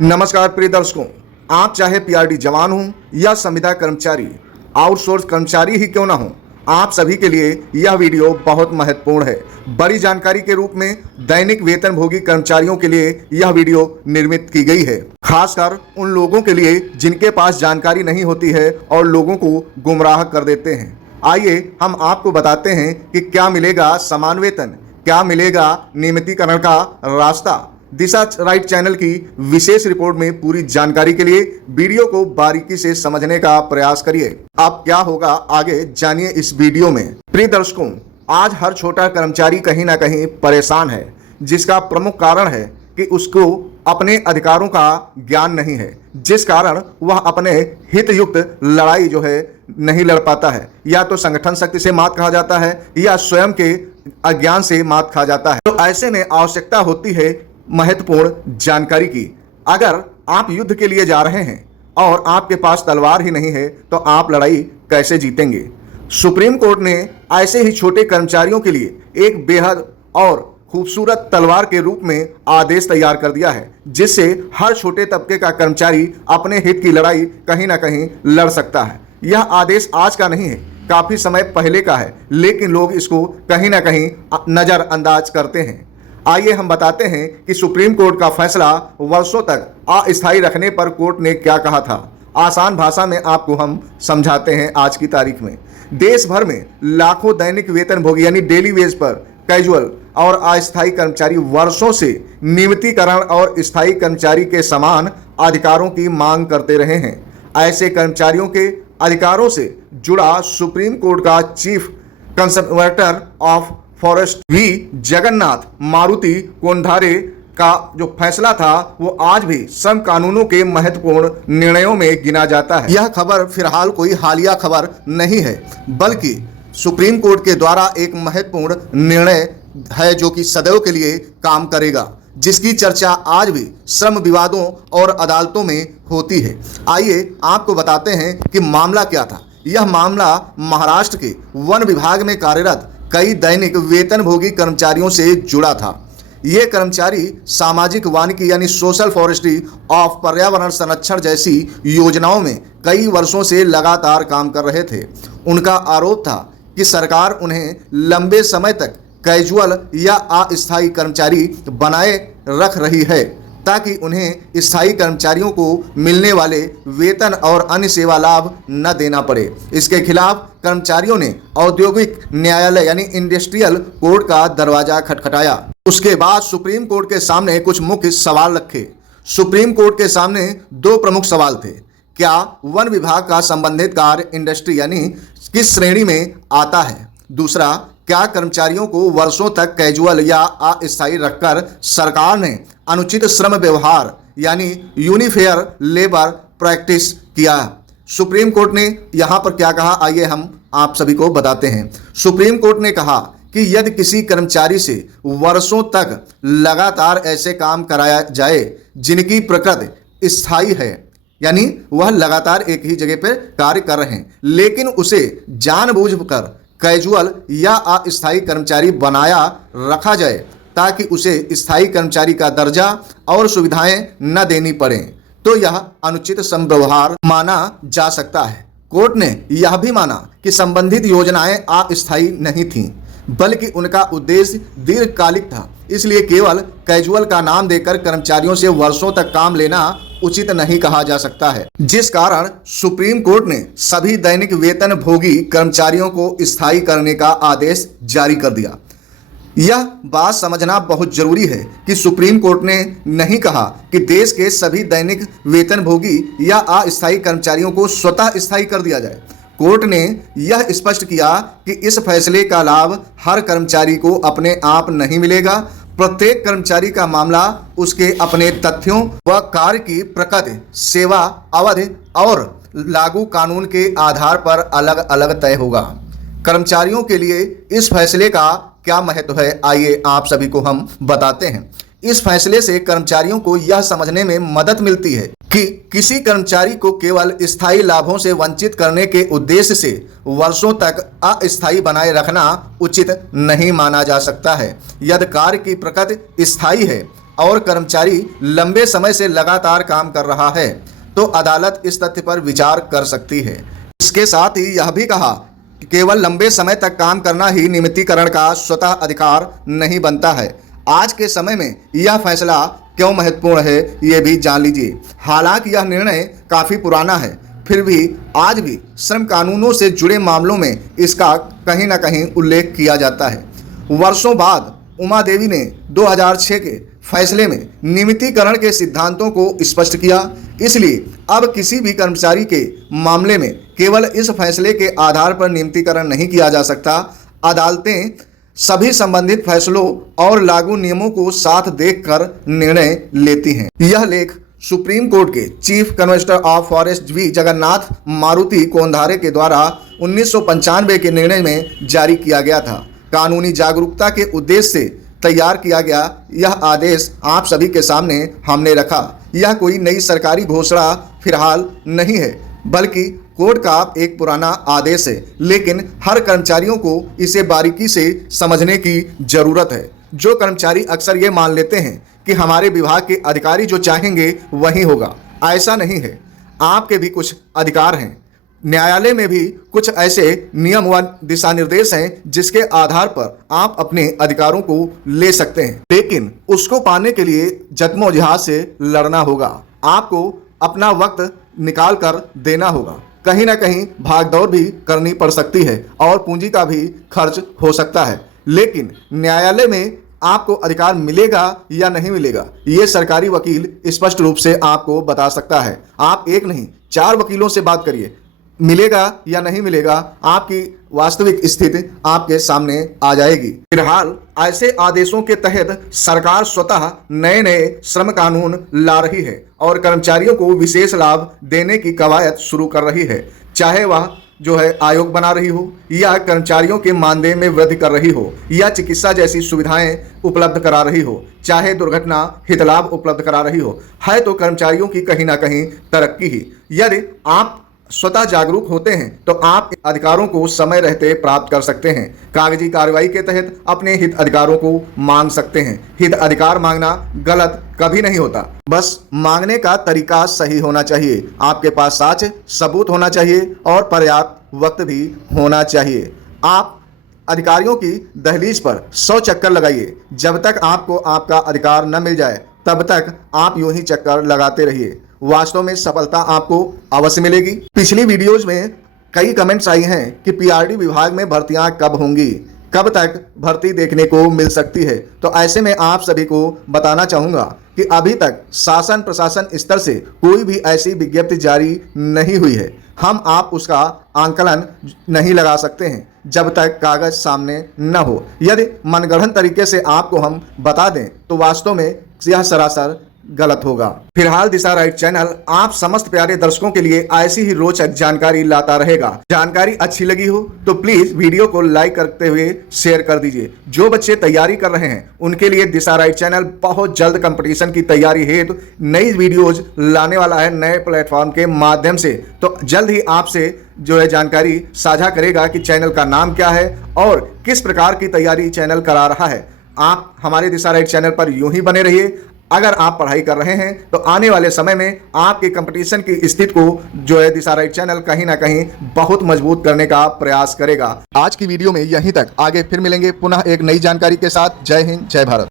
नमस्कार प्रिय दर्शकों, आप चाहे पीआरडी जवान हों या संविदा कर्मचारी, आउटसोर्स कर्मचारी ही क्यों ना हो, आप सभी के लिए यह वीडियो बहुत महत्वपूर्ण है। बड़ी जानकारी के रूप में दैनिक वेतनभोगी कर्मचारियों के लिए यह वीडियो निर्मित की गई है, खासकर उन लोगों के लिए जिनके पास जानकारी नहीं होती है और लोगों को गुमराह कर देते हैं। आइए हम आपको बताते हैं कि क्या मिलेगा समान वेतन, क्या मिलेगा नियमितीकरण का रास्ता। दिशा राइट चैनल की विशेष रिपोर्ट में पूरी जानकारी के लिए वीडियो को बारीकी से समझने का प्रयास करिए। अब क्या होगा आगे जानिए इस वीडियो में। प्रिय दर्शकों, आज हर छोटा कर्मचारी कहीं ना कहीं परेशान है, जिसका प्रमुख कारण है कि उसको अपने अधिकारों का ज्ञान नहीं है, जिस कारण वह अपने हितयुक्त लड़ाई जो है नहीं लड़ पाता है। या तो संगठन शक्ति से मात खा जाता है या स्वयं के अज्ञान से मात खा जाता है। तो ऐसे में आवश्यकता होती है महत्वपूर्ण जानकारी की। अगर आप युद्ध के लिए जा रहे हैं और आपके पास तलवार ही नहीं है तो आप लड़ाई कैसे जीतेंगे। सुप्रीम कोर्ट ने ऐसे ही छोटे कर्मचारियों के लिए एक बेहद और खूबसूरत तलवार के रूप में आदेश तैयार कर दिया है, जिससे हर छोटे तबके का कर्मचारी अपने हित की लड़ाई कहीं ना कहीं लड़ सकता है। यह आदेश आज का नहीं है, काफी समय पहले का है, लेकिन लोग इसको कहीं ना कहीं नजरअंदाज करते हैं। आइए हम बताते हैं कि सुप्रीम कोर्ट का फैसला वर्षों तक अस्थायी रखने पर कोर्ट ने क्या कहा था। आसान भाषा में आपको हम समझाते हैं। आज की तारीख में देश भर में लाखों दैनिक वेतनभोगी यानी डेली वेज पर कैजुअल और अस्थायी कर्मचारी वर्षों से नियमितीकरण और स्थायी कर्मचारी के समान अधिकारों की मांग करते रहे हैं। ऐसे कर्मचारियों के अधिकारों से जुड़ा सुप्रीम कोर्ट का chief conservator of forest V Jagannath Maruti Kondare का जो फैसला था वो आज भी श्रम कानूनों के महत्वपूर्ण निर्णयों में गिना जाता है। यह खबर फिलहाल कोई हालिया खबर नहीं है, बल्कि सुप्रीम कोर्ट के द्वारा एक महत्वपूर्ण निर्णय है जो कि सदैव के लिए काम करेगा, जिसकी चर्चा आज भी श्रम विवादों और अदालतों में होती है। आइए आपको बताते हैं कि मामला क्या था। यह मामला महाराष्ट्र के वन विभाग में कार्यरत कई दैनिक वेतनभोगी कर्मचारियों से जुड़ा था। ये कर्मचारी सामाजिक वानिकी यानी सोशल फॉरेस्ट्री ऑफ पर्यावरण संरक्षण जैसी योजनाओं में कई वर्षों से लगातार काम कर रहे थे। उनका आरोप था कि सरकार उन्हें लंबे समय तक कैजुअल या अस्थायी कर्मचारी बनाए रख रही है, ताकि उन्हें स्थायी कर्मचारियों को मिलने वाले वेतन और अन्य सेवा लाभ न देना पड़े। इसके खिलाफ कर्मचारियों ने औद्योगिक न्यायालय यानी इंडस्ट्रियल कोर्ट का दरवाजा खटखटाया। उसके बाद सुप्रीम कोर्ट के सामने कुछ मुख्य सवाल रखे। सुप्रीम कोर्ट के सामने दो प्रमुख सवाल थे। क्या वन विभाग का संबंधित कार्य इंडस्ट्री यानी किस श्रेणी में आता है? दूसरा, क्या कर्मचारियों को वर्षों तक कैजुअल या अस्थायी रखकर सरकार ने अनुचित श्रम व्यवहार यानी यूनिफेयर लेबर प्रैक्टिस किया? सुप्रीम कोर्ट ने यहाँ पर क्या कहा, आइए हम आप सभी को बताते हैं। सुप्रीम कोर्ट ने कहा कि यदि किसी कर्मचारी से वर्षों तक लगातार ऐसे काम कराया जाए जिनकी प्रकृति स्थायी है, यानी वह लगातार एक ही जगह पर कार्य कर रहे हैं, लेकिन उसे जानबूझकर कैजुअल या अस्थायी कर्मचारी बनाया रखा जाए ताकि उसे स्थायी कर्मचारी का दर्जा और सुविधाएं न देनी पड़े, तो यह अनुचित श्रम व्यवहार माना जा सकता है। कोर्ट ने यह भी माना कि संबंधित योजनाएं अस्थायी नहीं थीं, बल्कि उनका उद्देश्य दीर्घकालिक था, इसलिए केवल कैजुअल का नाम देकर कर्मचारियों से वर्षों तक काम लेना उचित नहीं कहा जा सकता है। जिस कारण सुप्रीम कोर्ट ने सभी दैनिक वेतनभोगी कर्मचारियों को स्थायी करने का आदेश जारी कर दिया। यह बात समझना बहुत जरूरी है कि सुप्रीम कोर्ट ने नहीं कहा कि देश के सभी दैनिक वेतनभोगी या अस्थायी कर्मचारियों को स्वतः स्थायी कर दिया जाए। कोर्ट ने यह स्पष्ट किया कि इस फैसले का लाभ हर कर्मचारी को अपने आप नहीं मिलेगा। प्रत्येक कर्मचारी का मामला उसके अपने तथ्यों व कार्य की प्रकृति, सेवा अवधि और लागू कानून के आधार पर अलग अलग तय होगा। कर्मचारियों के लिए इस फैसले का क्या महत्व है, आइए आप सभी को हम बताते हैं। इस फैसले से कर्मचारियों को यह समझने में मदद मिलती है कि किसी कर्मचारी को केवल स्थायी लाभों से वंचित करने के उद्देश्य से वर्षों तक अस्थायी बनाए रखना उचित नहीं माना जा सकता है। यदि कार्य की प्रकृति स्थायी है और कर्मचारी लंबे समय से लगातार काम कर रहा है तो अदालत इस तथ्य पर विचार कर सकती है। इसके साथ ही यह भी कहा कि केवल लंबे समय तक काम करना ही नियमितीकरण का स्वतः अधिकार नहीं बनता है। आज के समय में यह फैसला क्यों महत्वपूर्ण है ये भी जान लीजिए। हालांकि यह निर्णय काफ़ी पुराना है, फिर भी आज भी श्रम कानूनों से जुड़े मामलों में इसका कहीं ना कहीं उल्लेख किया जाता है। वर्षों बाद उमा देवी ने 2006 के फैसले में नियमितीकरण के सिद्धांतों को स्पष्ट किया। इसलिए अब किसी भी कर्मचारी के मामले में केवल इस फैसले के आधार पर नियमितीकरण नहीं किया जा सकता। अदालतें सभी संबंधित फैसलों और लागू नियमों को साथ देखकर निर्णय लेती हैं। यह लेख सुप्रीम कोर्ट के chief conservator of forest V Jagannath Maruti Kondhare के द्वारा 1995 के निर्णय में जारी किया गया था। कानूनी जागरूकता के उद्देश्य से तैयार किया गया यह आदेश आप सभी के सामने हमने रखा। यह कोई नई सरकारी घोषणा फिलहाल नहीं है, बल्कि कोर्ट का एक पुराना आदेश है, लेकिन हर कर्मचारियों को इसे बारीकी से समझने की जरूरत है। जो कर्मचारी अक्सर ये मान लेते हैं कि हमारे विभाग के अधिकारी जो चाहेंगे वही होगा, ऐसा नहीं है। आपके भी कुछ अधिकार हैं। न्यायालय में भी कुछ ऐसे नियम व दिशा निर्देश हैं जिसके आधार पर आप अपने अधिकारों को ले सकते हैं, लेकिन उसको पाने के लिए जद्दोजहद से लड़ना होगा। आपको अपना वक्त निकाल कर देना होगा। कहीं ना कहीं भागदौड़ भी करनी पड़ सकती है और पूंजी का भी खर्च हो सकता है, लेकिन न्यायालय में आपको अधिकार मिलेगा या नहीं मिलेगा ये सरकारी वकील स्पष्ट रूप से आपको बता सकता है। आप एक नहीं 4 वकीलों से बात करिए, मिलेगा या नहीं मिलेगा आपकी वास्तविक स्थिति आपके सामने आ जाएगी। फिलहाल ऐसे आदेशों के तहत सरकार स्वतः नए नए श्रम कानून ला रही है और कर्मचारियों को विशेष लाभ देने की कवायद शुरू कर रही है, चाहे वह जो है आयोग बना रही हो या कर्मचारियों के मानदेय में वृद्धि कर रही हो या चिकित्सा जैसी सुविधाएं उपलब्ध करा रही हो, चाहे दुर्घटना हितलाभ उपलब्ध करा रही हो, है तो कर्मचारियों की कहीं ना कहीं तरक्की ही। यदि आप स्वतः जागरूक होते हैं तो आप अधिकारों को समय रहते प्राप्त कर सकते हैं। कागजी कार्रवाई के तहत अपने हित अधिकारों को मांग सकते हैं। हित अधिकार मांगना गलत कभी नहीं होता, बस मांगने का तरीका सही होना चाहिए। आपके पास साक्ष्य सबूत होना चाहिए और पर्याप्त वक्त भी होना चाहिए। आप अधिकारियों की दहलीज पर 100 चक्कर लगाइए, जब तक आपको आपका अधिकार न मिल जाए तब तक आप यूं ही चक्कर लगाते रहिए। वास्तव में सफलता आपको अवश्य मिलेगी। पिछली वीडियोज में कई कमेंट्स आई हैं कि पीआरडी विभाग में भर्तियां कब होंगी, कब तक भर्ती देखने को मिल सकती है। तो ऐसे में आप सभी को बताना चाहूँगा कि अभी तक शासन प्रशासन स्तर से कोई भी ऐसी विज्ञप्ति जारी नहीं हुई है। हम आप उसका आंकलन नहीं लगा सकते हैं जब तक कागज सामने न हो। यदि मनगढ़ंत तरीके से आपको हम बता दें तो वास्तव में यह सरासर गलत होगा। फिलहाल दिशा राइट चैनल आप समस्त प्यारे दर्शकों के लिए ऐसी ही रोचक जानकारी लाता रहेगा। जानकारी अच्छी लगी हो तो प्लीज वीडियो को लाइक करते हुए शेयर कर दीजिए। जो बच्चे तैयारी कर रहे हैं उनके लिए दिशा राइट चैनल बहुत जल्द कंपटीशन की तैयारी हेतु नई वीडियोज लाने वाला है नए प्लेटफॉर्म के माध्यम से। तो जल्द ही आपसे जो है जानकारी साझा करेगा कि चैनल का नाम क्या है और किस प्रकार की तैयारी चैनल करा रहा है। आप हमारे दिशा राइट चैनल पर यूं ही बने रहिए। अगर आप पढ़ाई कर रहे हैं तो आने वाले समय में आपके कंपटीशन की स्थिति को जो है दिशा राइट चैनल कहीं ना कहीं बहुत मजबूत करने का प्रयास करेगा। आज की वीडियो में यहीं तक, आगे फिर मिलेंगे पुनः एक नई जानकारी के साथ। जय हिंद, जय भारत।